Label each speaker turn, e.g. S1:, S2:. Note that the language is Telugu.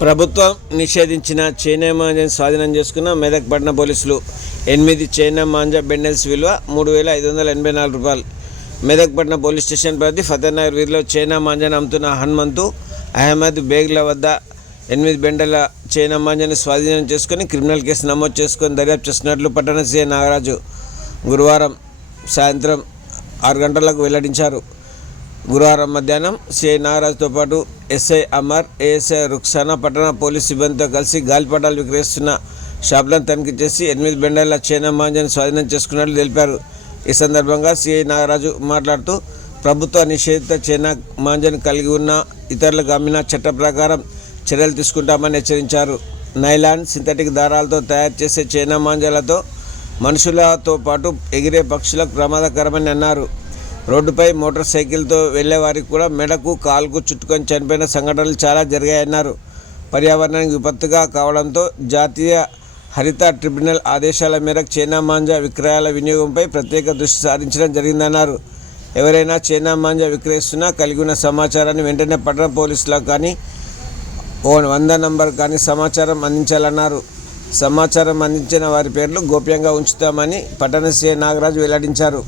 S1: ప్రభుత్వం నిషేధించిన చైనా మాంజాని స్వాధీనం చేసుకున్న మెదక్ పట్టణ పోలీసులు ఎనిమిది చైనా మాంజా బెండల్స్ విలువ మూడు వేల ఐదు వందల ఎనభై నాలుగు రూపాయలు. మెదక్ పట్టణ పోలీస్ స్టేషన్ పరిధి ఫతేనగర్ వీధిలో చైనా మాంజాని అమ్ముతున్న హనుమంతు అహ్మద్ బేగ్ల వద్ద ఎనిమిది బెండల చైనా మాంజాని స్వాధీనం చేసుకుని క్రిమినల్ కేసు నమోదు చేసుకొని దర్యాప్తు చేస్తున్నట్లు పట్టణ సీఐ నాగరాజు గురువారం సాయంత్రం ఆరు గంటలకు వెల్లడించారు. గురువారం మధ్యాహ్నం సిఐ నాగరాజుతో పాటు ఎస్ఐ అమర్ ఏఎస్ఐ రుక్సానా పట్టణ పోలీస్ సిబ్బందితో కలిసి గాలిపటాలు విక్రయిస్తున్న షాపులను తనిఖీ చేసి ఎనిమిది బెండల చైనా మాంజాన్ని స్వాధీనం చేసుకున్నట్లు తెలిపారు. ఈ సందర్భంగా సిఐ నాగరాజు మాట్లాడుతూ ప్రభుత్వ నిషేధిత చైనా మాంజాన్ని కలిగి ఉన్న ఇతరులకు అమ్మిన చట్ట ప్రకారం చర్యలు తీసుకుంటామని హెచ్చరించారు. నైలాన్ సింథటిక్ దారాలతో తయారు చేసే చైనా మాంజాలతో మనుషులతో పాటు ఎగిరే పక్షులకు ప్రమాదకరమని అన్నారు. రోడ్డుపై మోటార్ సైకిల్తో వెళ్ళే వారికి కూడా మెడకు కాలుకు చుట్టుకొని చనిపోయిన సంఘటనలు చాలా జరిగాయన్నారు. పర్యావరణానికి విపత్తుగా కావడంతో జాతీయ హరిత ట్రిబ్యునల్ ఆదేశాల మేరకు చైనా మాంజా విక్రయాల వినియోగంపై ప్రత్యేక దృష్టి సారించడం జరిగిందన్నారు. ఎవరైనా చైనా మాంజా విక్రయిస్తున్నా కలిగి ఉన్న సమాచారాన్ని వెంటనే పట్టణ పోలీసులకు కానీ ఓ వంద నంబర్ కానీ సమాచారం అందించాలన్నారు. సమాచారం అందించిన వారి పేర్లు గోప్యంగా ఉంచుతామని పట్టణ సీఐ నాగరాజు వెల్లడించారు.